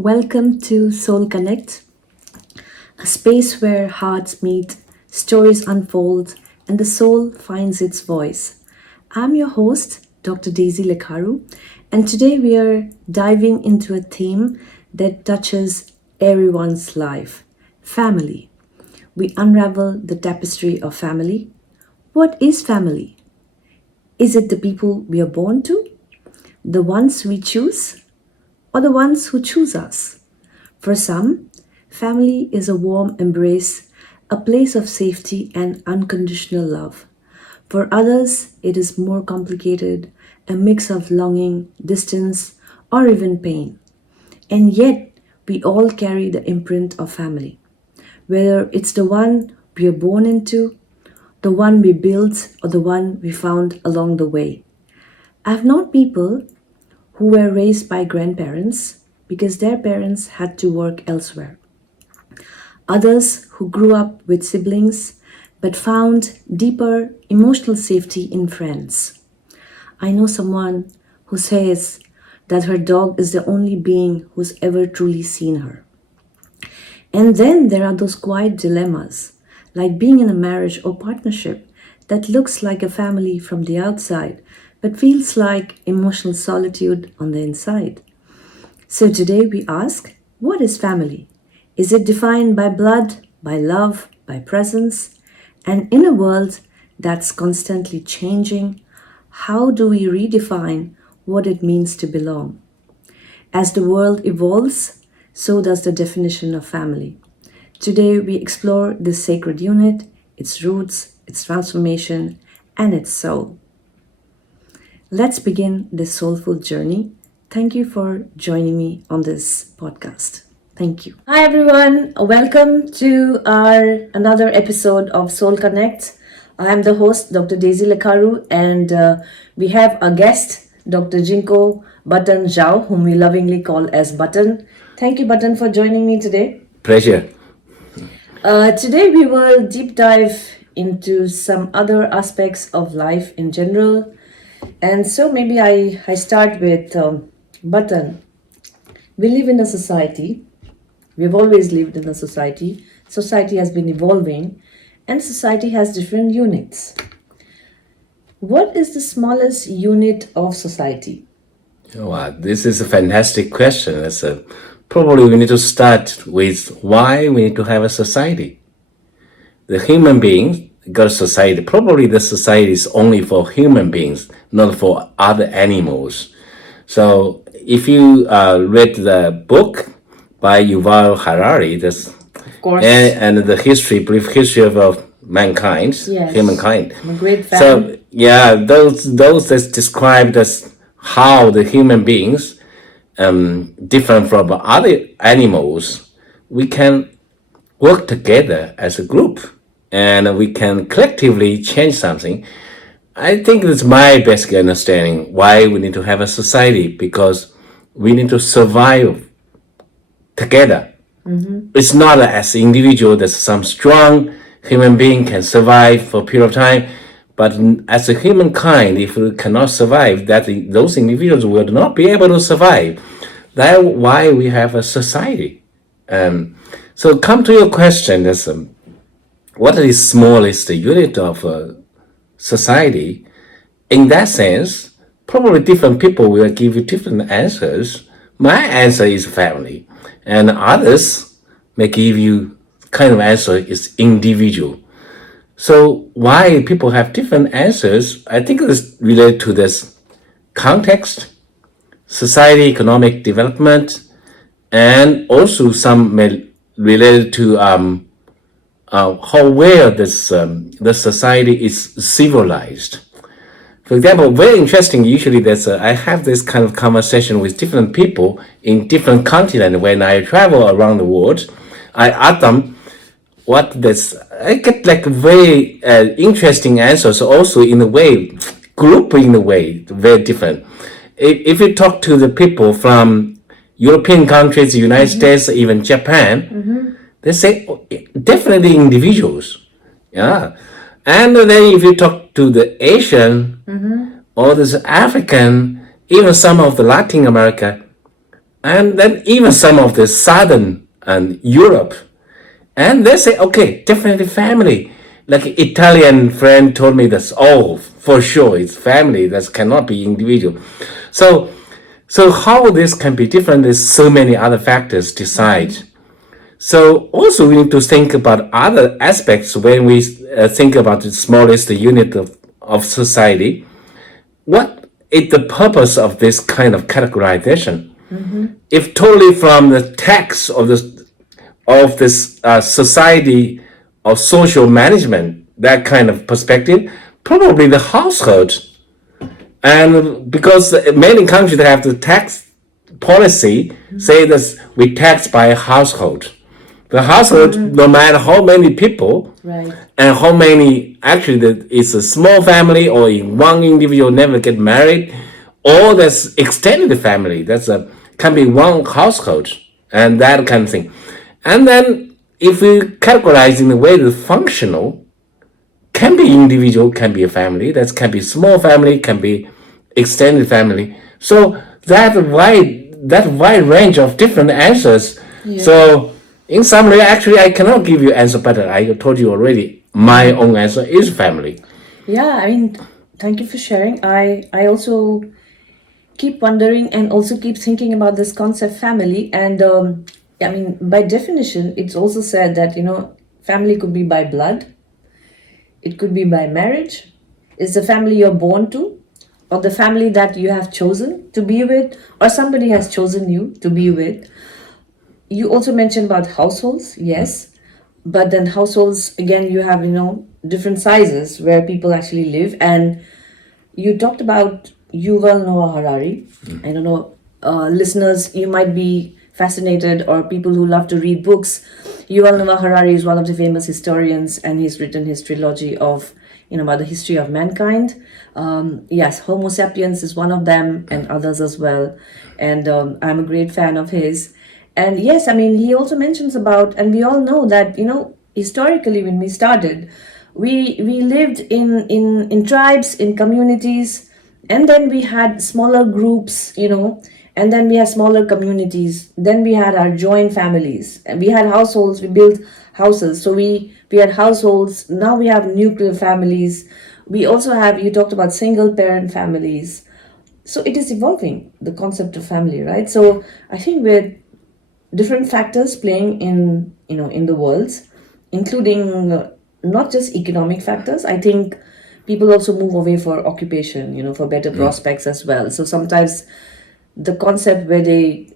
Welcome to Soul Connect, a space where hearts meet, stories unfold, and the soul finds its voice. I'm your host, Dr. Daisy Lekharu, and today we are diving into a theme that touches everyone's life: family. We unravel the tapestry of family. What is family? Is it the people we are born to, the ones we choose, or the ones who choose us? For some, family is a warm embrace, a place of safety and unconditional love. For others, it is more complicated, a mix of longing, distance, or even pain. And yet, we all carry the imprint of family. Whether it's the one we are born into, the one we built, or the one we found along the way. I've known people who were raised by grandparents because their parents had to work elsewhere. Others who grew up with siblings but found deeper emotional safety in friends. I know someone who says that her dog is the only being who's ever truly seen her. And then there are those quiet dilemmas, like being in a marriage or partnership that looks like a family from the outside but feels like emotional solitude on the inside. So today we ask, what is family? Is it defined by blood, by love, by presence? And in a world that's constantly changing, how do we redefine what it means to belong? As the world evolves, so does the definition of family. Today we explore this sacred unit, its roots, its transformation, and its soul. Let's begin this soulful journey. Thank you for joining me on this podcast. Thank you. Hi everyone, welcome to our another episode of Soul Connect. I am the host, Dr. Daisy Lekharu, and we have a guest, Dr. Jinkou Button Zhao, whom we lovingly call as Button. Thank you, Button, for joining me today. Pleasure. Today we will deep dive into some other aspects of life in general. And so maybe I start with Button. We live in a society. We've always lived in a society. Society has been evolving, and society has different units. What is the smallest unit of society? Wow, this is a fantastic question. Probably we need to start with why we need to have a society. The human beings got a society. Probably the society is only for human beings, not for other animals. So if you read the book by Yuval Harari, Of course. and the brief history of mankind, Yes. humankind. I'm a great fan. So yeah, those that's described as how the human beings, different from other animals, we can work together as a group and we can collectively change something. I think that's my basic understanding why we need to have a society, because we need to survive together. It's not as individual that some strong human being can survive for a period of time, but as a humankind, if we cannot survive, those individuals will not be able to survive. That's why we have a society. So come to your question, what is the smallest unit of society? In that sense, probably different people will give you different answers. My answer is family, and others may give you kind of answer is individual. So why people have different answers, I think it's related to this context, society, economic development, and also some may related to how well the society is civilized. For example, very interesting. Usually, I have this kind of conversation with different people in different continents when I travel around the world. I ask them what this. I get like very interesting answers. Also, in a way, group in a way very different. If you talk to the people from European countries, the United States, even Japan, they say definitely individuals. Yeah. And then if you talk to the Asian or this African, even some of the Latin America, And then even some of the southern and Europe, and they say, okay, definitely family. Like Italian friend told me this, oh, for sure, it's family. That cannot be individual. So, so how this can be different is so many other factors decide. So also we need to think about other aspects when we think about the smallest unit of society. What is the purpose of this kind of categorization? If totally from the text of this society of social management, that kind of perspective, probably the household. And because many countries have the tax policy, say that we tax by household. The household, no matter how many people, Right. and how many actually it's a small family or in one individual never get married, or that's extended family. That's a can be one household and that kind of thing. And then if we categorize in the way that's functional, can be individual, can be a family, that can be small family, can be extended family. So that wide range of different answers. So in summary, actually I cannot give you answer, but I told you already my own answer is family. Yeah, I mean, thank you for sharing. I also keep wondering and also keep thinking about this concept family. And I mean, by definition, it's also said that, family could be by blood, it could be by marriage. It's the family you're born to, or the family that you have chosen to be with, or somebody has chosen you to be with. You also mentioned about households, yes, but then households, again, you have, different sizes where people actually live. And you talked about Yuval Noah Harari. I don't know, listeners, you might be fascinated, or people who love to read books. Yuval Noah Harari is one of the famous historians, and he's written his trilogy of, about the history of mankind. Yes, Homo sapiens is one of them, and others as well. And I'm a great fan of his. And yes, I mean, he also mentions about, and we all know that, historically when we started, we lived in tribes, in communities, and then we had smaller groups, and then we had smaller communities. Then we had our joint families, and we had households. We built houses, so we had households. Now we have nuclear families. We also have, you talked about single parent families. So it is evolving, the concept of family, right? So I think with different factors playing in the worlds, including not just economic factors. I think people also move away for occupation, for better prospects as well. So sometimes the concept where they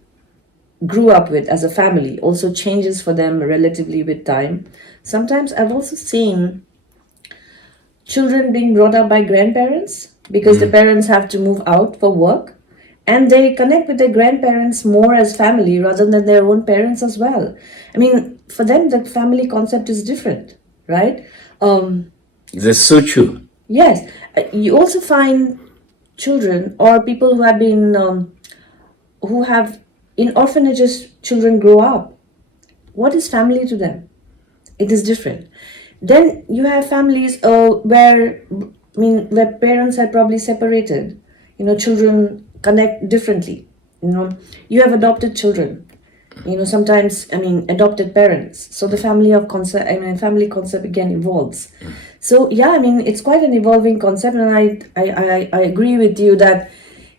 grew up with as a family also changes for them relatively with time. Sometimes I've also seen children being brought up by grandparents because the parents have to move out for work, and they connect with their grandparents more as family rather than their own parents as well. I mean, for them, the family concept is different, right? That's so true. Yes, you also find children or people who have been, who have in orphanages, children grow up. What is family to them? It is different. Then you have families where parents are probably separated. Children connect differently. You have adopted children. Sometimes, adopted parents. So the family concept again evolves. So yeah, it's quite an evolving concept, and I agree with you that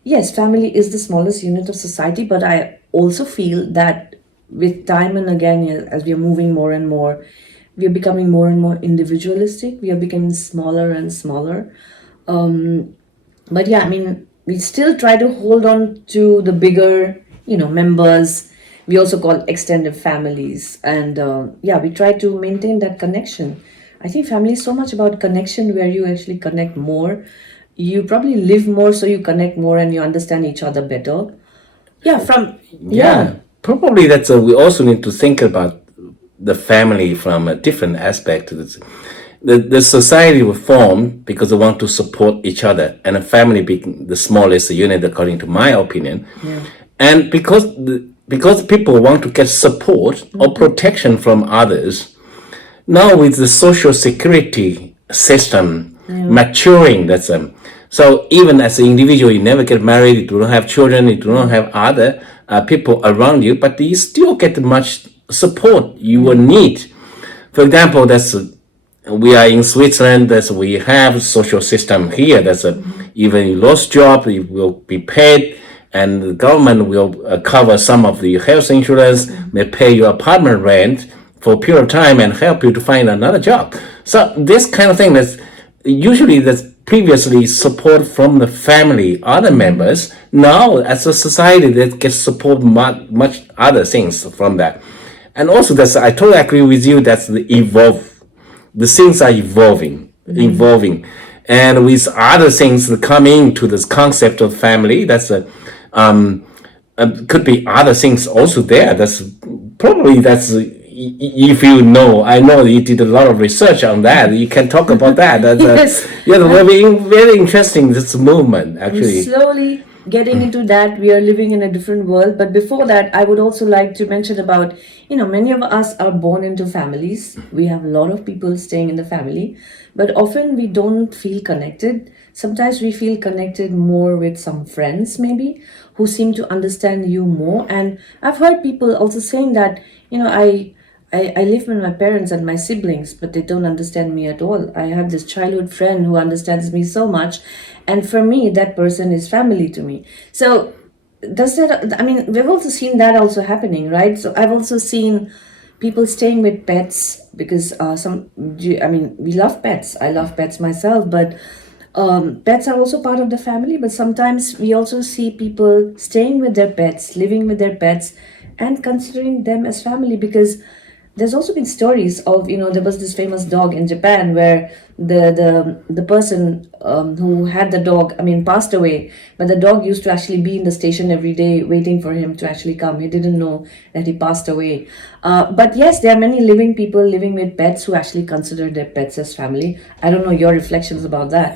yes, family is the smallest unit of society, but I also feel that with time and again, as we are moving more and more, we are becoming more and more individualistic. We are becoming smaller and smaller. But yeah, we still try to hold on to the bigger, members. We also call extended families. And yeah, we try to maintain that connection. I think family is so much about connection, where you actually connect more. You probably live more, so you connect more and you understand each other better. Yeah, Yeah, probably we also need to think about the family from a different aspect. The society was formed because they want to support each other, and a family being the smallest unit, according to my opinion. And because people want to get support or protection from others, now with the social security system maturing, so even as an individual, you never get married, you do not have children, you do not have other people around you, but you still get much support you will need. For example, we are in Switzerland. We have social system here. Even you lost job, you will be paid, and the government will cover some of the health insurance, may pay your apartment rent for a period of time and help you to find another job. So this kind of thing that's previously support from the family, other members. Now, as a society, that gets support much other things from that. And also, I totally agree with you. The things are evolving, and with other things coming to this concept of family. Could be other things also there. If you know, I know you did a lot of research on that. You can talk about that. Yes. Very interesting, this movement, actually. Slowly getting into that, we are living in a different world. But before that, I would also like to mention about, many of us are born into families. We have a lot of people staying in the family, but often we don't feel connected. Sometimes we feel connected more with some friends, maybe, who seem to understand you more. And I've heard people also saying that, I live with my parents and my siblings, but they don't understand me at all. I have this childhood friend who understands me so much. And for me, that person is family to me. So we've also seen that also happening, right? So I've also seen people staying with pets because we love pets. I love pets myself, but pets are also part of the family. But sometimes we also see people staying with their pets, living with their pets, and considering them as family, because there's also been stories of, there was this famous dog in Japan where the person who had the dog, passed away, but the dog used to actually be in the station every day waiting for him to actually come. He didn't know that he passed away. But yes, there are many living people living with pets who actually consider their pets as family. I don't know your reflections about that.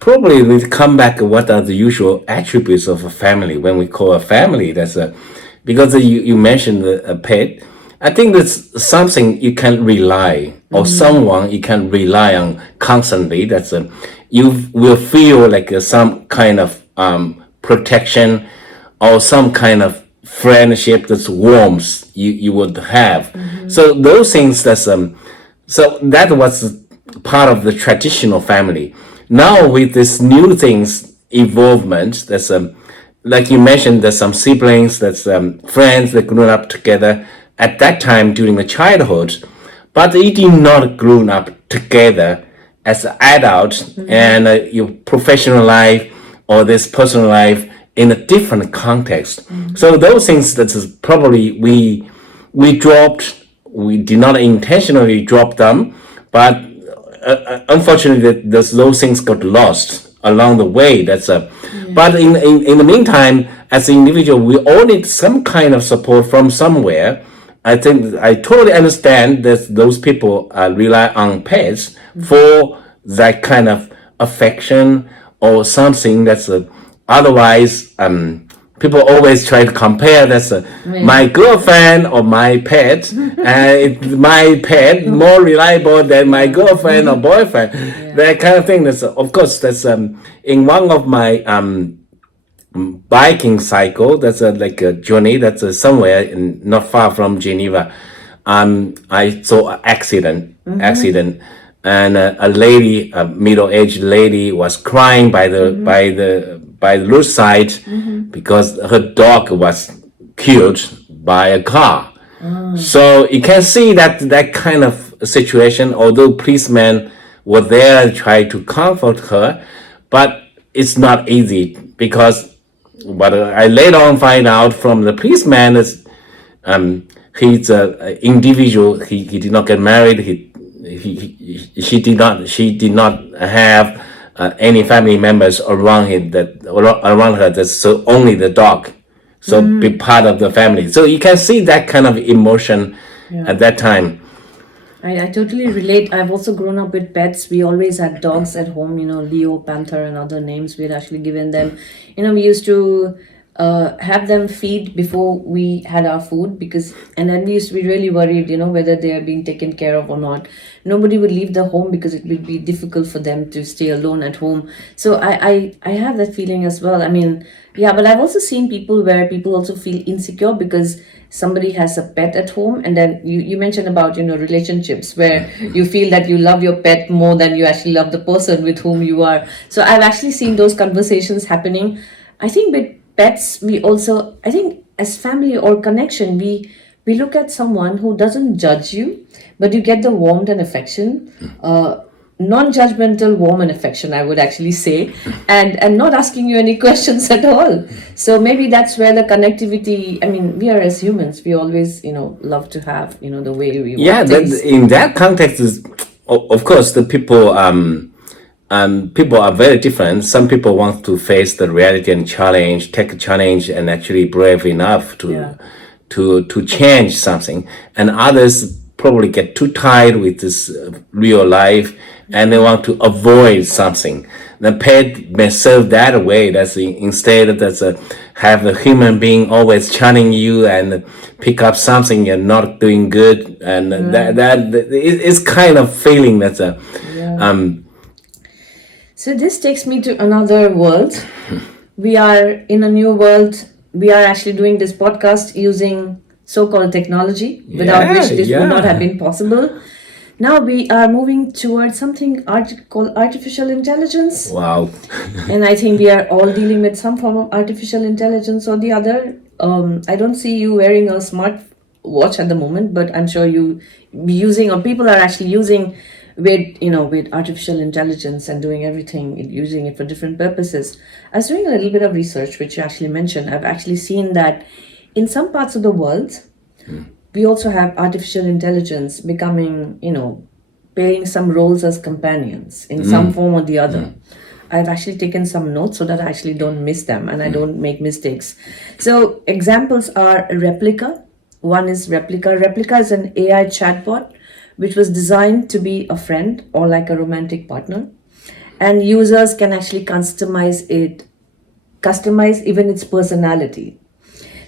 Probably we come back. What are the usual attributes of a family? When we call a family, because you mentioned a pet. I think that's something you can rely, or someone you can rely on constantly. You will feel like some kind of protection, or some kind of friendship that's warmth you would have. So those things so that was part of the traditional family. Now with this new things involvement, like you mentioned, there's some siblings, there's friends that grew up together at that time during the childhood, but they did not grow up together as adults and your professional life or this personal life in a different context. So those things probably we dropped. We did not intentionally drop them, but unfortunately those things got lost along the way. But in the meantime, as an individual, we all need some kind of support from somewhere. I think I totally understand that those people rely on pets for that kind of affection or something otherwise. People always try to compare my girlfriend or my pet, and my pet more reliable than my girlfriend or boyfriend. That kind of thing. Of course, in one of my biking cycle. That's like a journey. That's somewhere not far from Geneva. I saw an accident, and a lady, a middle-aged lady, was crying by the roadside because her dog was killed by a car. So you can see that kind of situation. Although policemen were there to try to comfort her, but it's not easy because. But I later on find out from the policeman is he's an individual. He did not get married. She did not have any family members around her. That's so only the dog. So be part of the family. So you can see that kind of emotion at that time. I totally relate. I've also grown up with pets. We always had dogs at home, Leo, Panther, and other names we had actually given them. We used to have them feed before we had our food, because and then we used to be really worried, whether they are being taken care of or not. Nobody would leave the home because it would be difficult for them to stay alone at home. So I have that feeling as well. I mean, yeah, but I've also seen people where people also feel insecure because somebody has a pet at home, and then you mentioned about relationships where you feel that you love your pet more than you actually love the person with whom you are. So I've actually seen those conversations happening. I think with pets, we also, I think as family or connection, we look at someone who doesn't judge you, but you get the warmth and affection, non-judgmental warm and affection, I would actually say, and not asking you any questions at all. So maybe that's where the connectivity, I mean, we are as humans, we always love to have the way we Yeah, want that things. in that context is, of course, the people people are very different. Some people want to face the reality and challenge, take a challenge, and actually brave enough to Yeah. to change something. And others probably get too tired with this real life, and they want to avoid something. The pet may serve that way. That's instead that's a have a human being always challenging you and pick up something you're not doing good, and it's kind of feeling that's a Yeah. So this takes me to another world. We are in a new world. We are actually doing this podcast using so-called technology, without which this would not have been possible. Now we are moving towards something called artificial intelligence. Wow. And I think we are all dealing with some form of artificial intelligence or the other. I don't see you wearing a smart watch at the moment, but I'm sure you be using, or people are actually using with artificial intelligence and doing everything, using it for different purposes. I was doing a little bit of research, which you actually mentioned. I've actually seen that in some parts of the world, we also have artificial intelligence becoming, playing some roles as companions in some form or the other. I've actually taken some notes so that I actually don't miss them and I don't make mistakes. So examples are Replica. One is Replica. Replica is an AI chatbot which was designed to be a friend or like a romantic partner. And users can actually customize even its personality.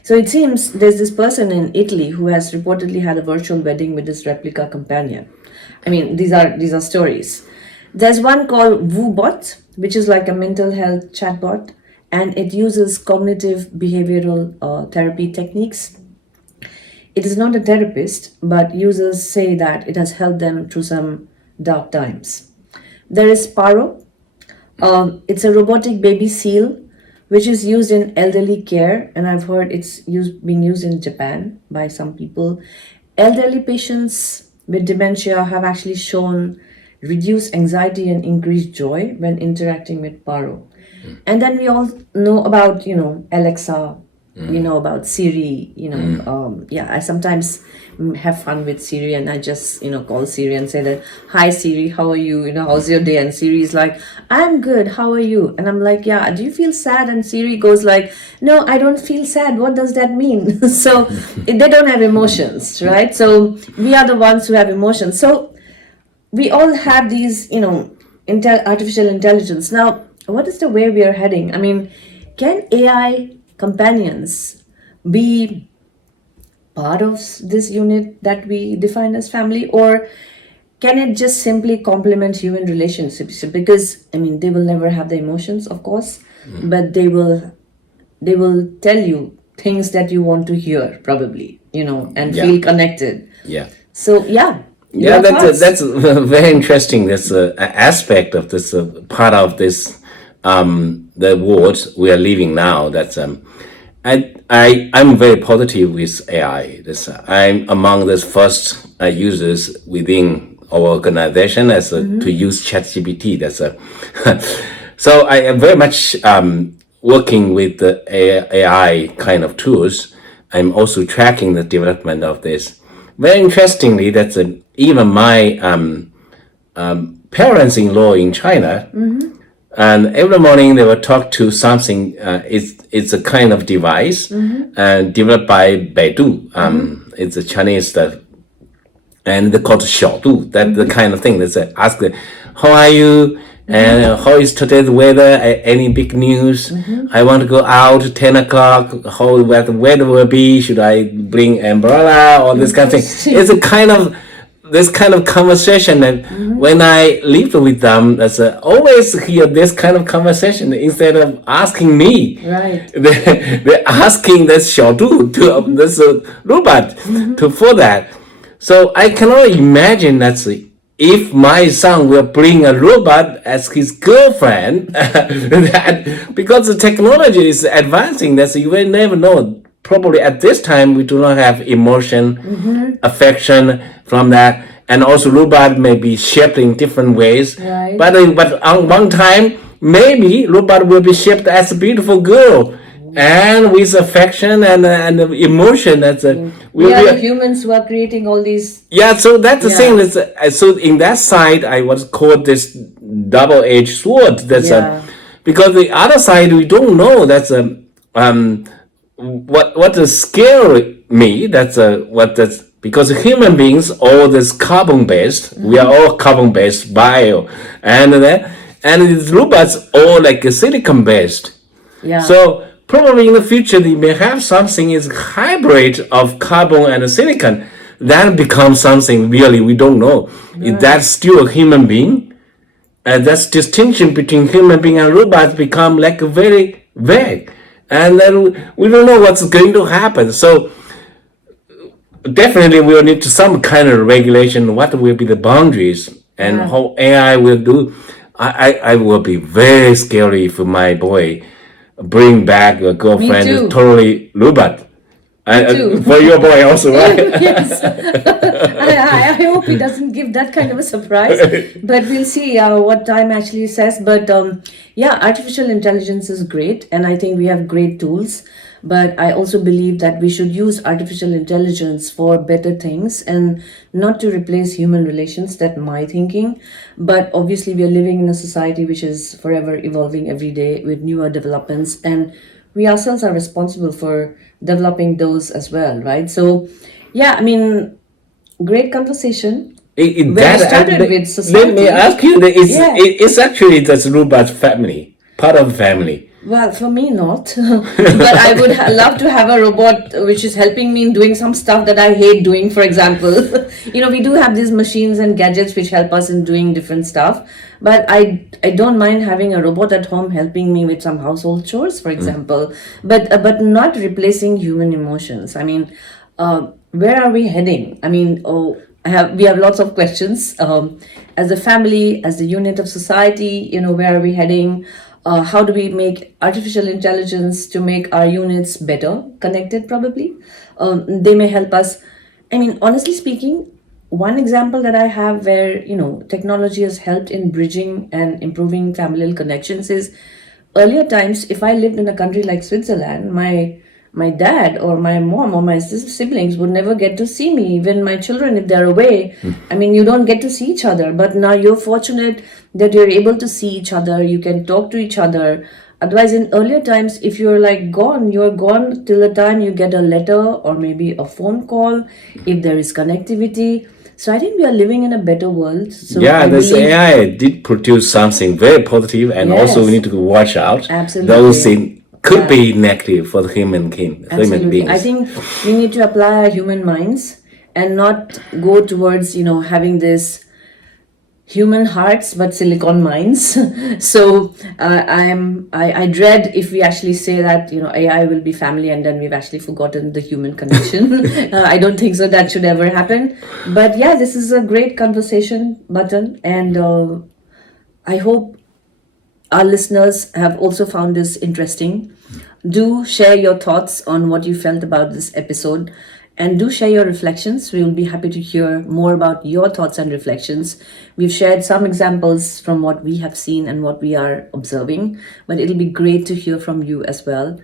So it seems there's this person in Italy who has reportedly had a virtual wedding with this replica companion. I mean, these are stories. There's one called WooBot, which is like a mental health chatbot, and it uses cognitive behavioral therapy techniques. It is not a therapist, but users say that it has helped them through some dark times. There is Paro. It's a robotic baby seal which is used in elderly care, and I've heard being used in Japan by some people. Elderly patients with dementia have actually shown reduced anxiety and increased joy when interacting with Paro. And then we all know about, Alexa, we know about Siri, yeah, I sometimes have fun with Siri and I just, call Siri and say that, hi Siri, how are you? How's your day? And Siri is like, I'm good, how are you? And I'm like, yeah, do you feel sad? And Siri goes like, no, I don't feel sad. What does that mean? So they don't have emotions, right? So we are the ones who have emotions. So we all have these, artificial intelligence. Now, what is the way we are heading? I mean, can AI companions be part of this unit that we define as family, or can it just simply complement human relationships? Because I mean, they will never have the emotions, of course, but they will tell you things that you want to hear, probably, and Yeah. feel connected. Yeah. So yeah. Yeah, Your thoughts? that's very interesting. That's an aspect of this part of this the world we are living now. That's I'm very positive with AI. This I'm among the first users within our organization as to use ChatGPT. That's so I am very much working with the AI kind of tools. I'm also tracking the development of this. Very interestingly, that's even my parents-in-law in China, and every morning they will talk to something. It's a kind of device developed by Baidu. It's a Chinese stuff, and they call it 小度. That the kind of thing that's ask, how are you? And how is today's weather? Any big news? I want to go out 10 o'clock. How the weather will be? Should I bring umbrella or this kind of thing? It's a kind of this kind of conversation that when I lived with them, that's always hear this kind of conversation instead of asking me. Right. They're asking this Xiaodu to this robot to for that. So I cannot imagine if my son will bring a robot as his girlfriend, that because the technology is advancing, that you will never know. Probably at this time we do not have emotion, affection from that, and also robot may be shaped in different ways. Right. But on one time maybe robot will be shaped as a beautiful girl. And with affection and emotion, We are the humans who are creating all these. Yeah, so that's the thing. So in that side, I was called this double-edged sword. Because the other side we don't know. What is scary me. Because human beings all this carbon based. We are all carbon based bio, and the robots all like silicon based. Yeah. So probably in the future they may have something is hybrid of carbon and silicon. That becomes something really we don't know. Is that still a human being? And that's distinction between human being and robots become like very vague. And then we don't know what's going to happen. So definitely we'll need to some kind of regulation. What will be the boundaries and how AI will do? I will be very scary for my boy. Bring back a girlfriend is totally robot. For your boy also, right? Yes. I hope he doesn't give that kind of a surprise. But we'll see what time actually says. But artificial intelligence is great. And I think we have great tools. But I also believe that we should use artificial intelligence for better things and not to replace human relations. That's my thinking. But obviously, we are living in a society which is forever evolving every day with newer developments. And we ourselves are responsible for developing those as well, right? So, great conversation. Let me ask you, it's actually that's robot family, part of the family. Well, for me, not. But I would love to have a robot which is helping me in doing some stuff that I hate doing, for example. We do have these machines and gadgets which help us in doing different stuff. But I don't mind having a robot at home helping me with some household chores, for example. But not replacing human emotions. Where are we heading? We have lots of questions. As a family, as a unit of society, where are we heading? How do we make artificial intelligence to make our units better connected, probably? They may help us. Honestly speaking, one example that I have where, technology has helped in bridging and improving familial connections is earlier times, if I lived in a country like Switzerland, my dad or my mom or my siblings would never get to see me. Even my children, if they're away, you don't get to see each other. But now you're fortunate that you're able to see each other. You can talk to each other. Otherwise, in earlier times, if you're gone, you're gone till the time you get a letter or maybe a phone call, if there is connectivity. So I think we are living in a better world. So this AI did produce something very positive, and also we need to watch out. Absolutely. Those things could be negative for the human beings. I think we need to apply our human minds and not go towards, having this human hearts but silicon minds. So I dread if we actually say that AI will be family and then we've actually forgotten the human connection. I don't think so. That should ever happen. But this is a great conversation, Button, and I hope our listeners have also found this interesting. Do share your thoughts on what you felt about this episode, and do share your reflections. We will be happy to hear more about your thoughts and reflections. We've shared some examples from what we have seen and what we are observing, but it'll be great to hear from you as well.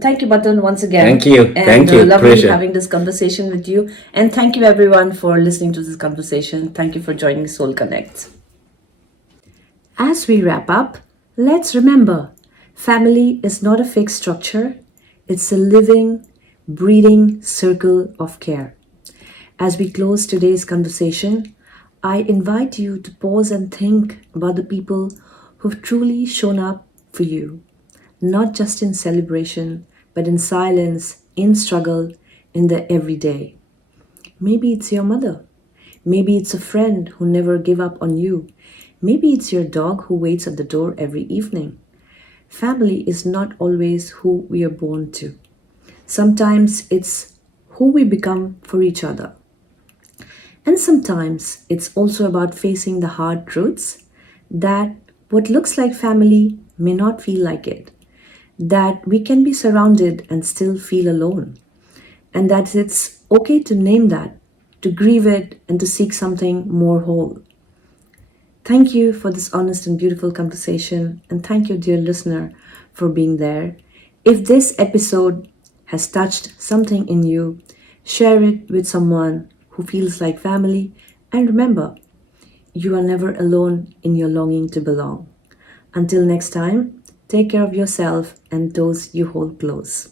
Thank you, Button, once again. Thank you. Thank you. Lovely Pleasure. having this conversation with you. And thank you, everyone, for listening to this conversation. Thank you for joining Soul Connect. As we wrap up, let's remember, family is not a fixed structure. It's a living, breathing circle of care. As we close today's conversation, I invite you to pause and think about the people who've truly shown up for you, not just in celebration, but in silence, in struggle, in the everyday. Maybe it's your mother. Maybe it's a friend who never gave up on you. Maybe it's your dog who waits at the door every evening. Family is not always who we are born to. Sometimes it's who we become for each other. And sometimes it's also about facing the hard truths that what looks like family may not feel like it, that we can be surrounded and still feel alone, and that it's okay to name that, to grieve it, and to seek something more whole. Thank you for this honest and beautiful conversation, and thank you, dear listener, for being there. If this episode has touched something in you, share it with someone who feels like family, and remember, you are never alone in your longing to belong. Until next time, take care of yourself and those you hold close.